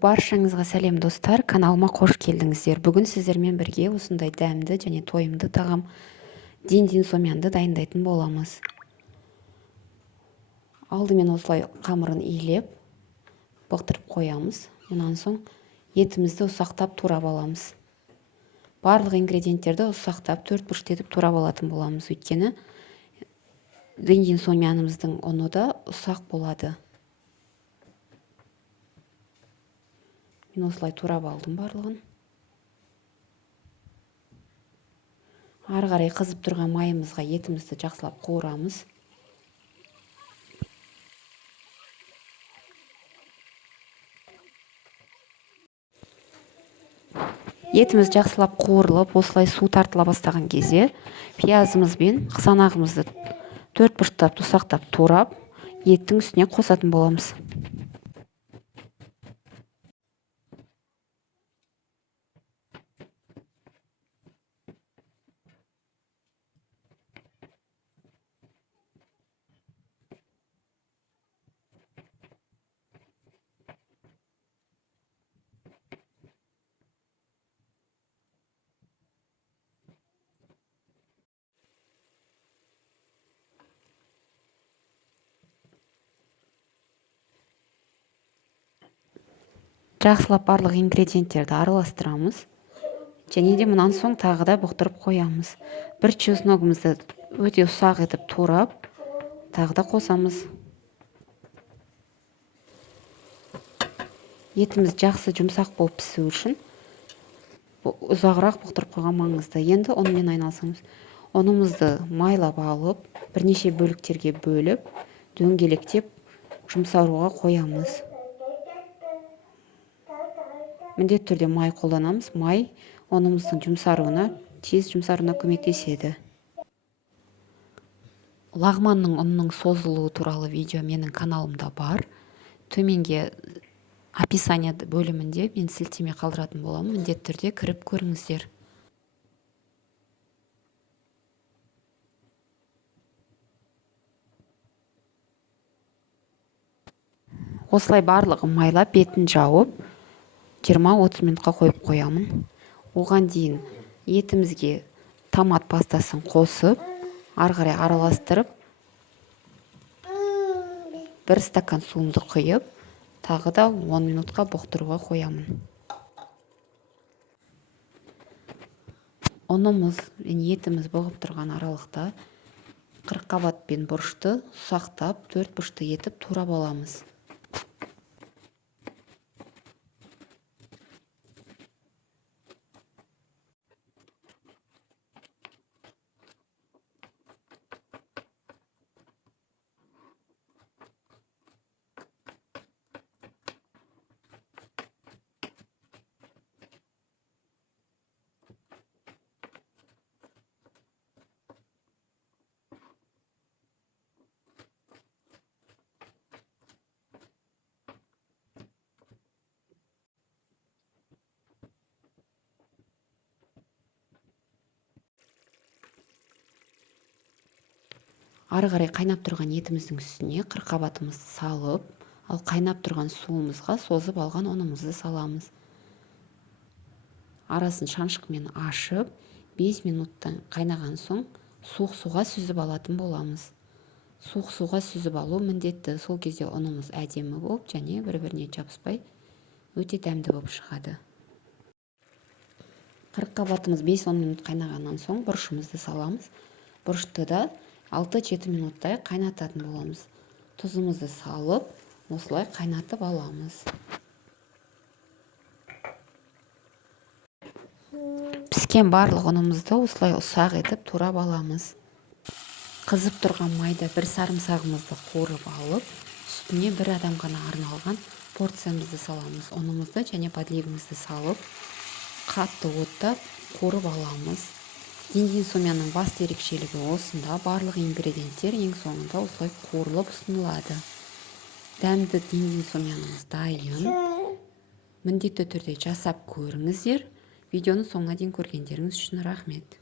Баршаңызға сәлем достар, каналыма қош келдіңіздер. Бүгін сіздермен бірге осындай дәмді және тойымды тағам диндин сомянды дайындайтын боламыз. Алдымен осылай қамырын иілеп, бұқтырып қоямыз. Мұнан соң етімізді ұсақтап турап аламыз. Барлық ингредиенттерді ұсақтап, төрт бұрышты етіп турап алатын боламыз. Өйткені диндин сомянымыздың ұны да ұсақ болады. Мен осылай турап алдым барлығын. Ары қарай қызып тұрған майымызға етімізді жақсылап қуырамыз. Етіміз жақсылап қуырылып, осылай су тартыла бастаған кезде пиязымыз бен қызанағымызды төрт бұрыштап ұсақтап турап, еттің үстіне қосатын боламыз. Жақсылап барлық ингредиенттерді араластырамыз. Және де мұнан соң тағы да бұқтырып қоямыз. Бір чесногымызды өте ұсақ етіп турап, тағы да қосамыз. Етіміз жақсы жұмсақ болып пісу үшін ұзағырақ бұқтырып қойған маңызды. Енді онымен айналысамыз. Ұнымызды майлап алып, бірнеше бөліктерге бөліп, дөңгелектеп жұмсаруға қоямыз. Міндетті түрде май қолданамыз. Май ұнымыздың тез жұмсаруына көмектеседі. Лағманның ұнының созылуы туралы видео менің каналымда бар. Төменге описание бөлімінде мен сілтеме қалдыратын боламын. Міндетті түрде кіріп көріңіздер. Осылай барлығын майлап, бетін жауып, 20-30 минутқа қойып қоямын. Оған дейін етімізге томат пастасын қосып, ары қарай араластырып, 1 стакан суымды құйып, тағы да 10 минутқа бұқтыруға қоямын. Ұнымыз мен етіміз бұғып тұрған аралықта қырыққабат пен бұрышты ұсақтап, төрт бұрышты етіп турап аламыз. Ары қарай қайнап тұрған етіміздің үстіне қырыққабатымызды салып, ал қайнап тұрған суымызға созып алған ұнымызды саламыз. Арасын шаншқымен ашып, 5 минуттан қайнаған соң суық суға сүзіп алатын боламыз. Суық суға сүзіп алу міндетті. Сол кезде ұнымыз әдемі болып, және бір-біріне жабыспай өте дәмді болып шығады. Қырыққабатымыз 5-10 минут қайнағаннан соң бұрышымызды саламыз. Бұрышты да 6-7 минуттай қайнататын боламыз. Тұзымызды салып, осылай қайнатып аламыз. Піскен барлық ұнымызды осылай ұсақ етіп турап аламыз. Қызып тұрған майда бір сарымсағымызды қуырып алып, үстіне бір адам ғана арналған порциямызды саламыз. Ұнымызды және подливымызды салып, қатты отта қуырып аламыз. Диндин сомянның басты ерекшелігі осында. Барлық ингредиенттер ең соңында осылай қуырылып ұсынылады. Дәмді диндин сомянымыз дайын. Міндетті түрде жасап көріңіздер. Видеоны соңына дейін көргендеріңіз үшін рахмет.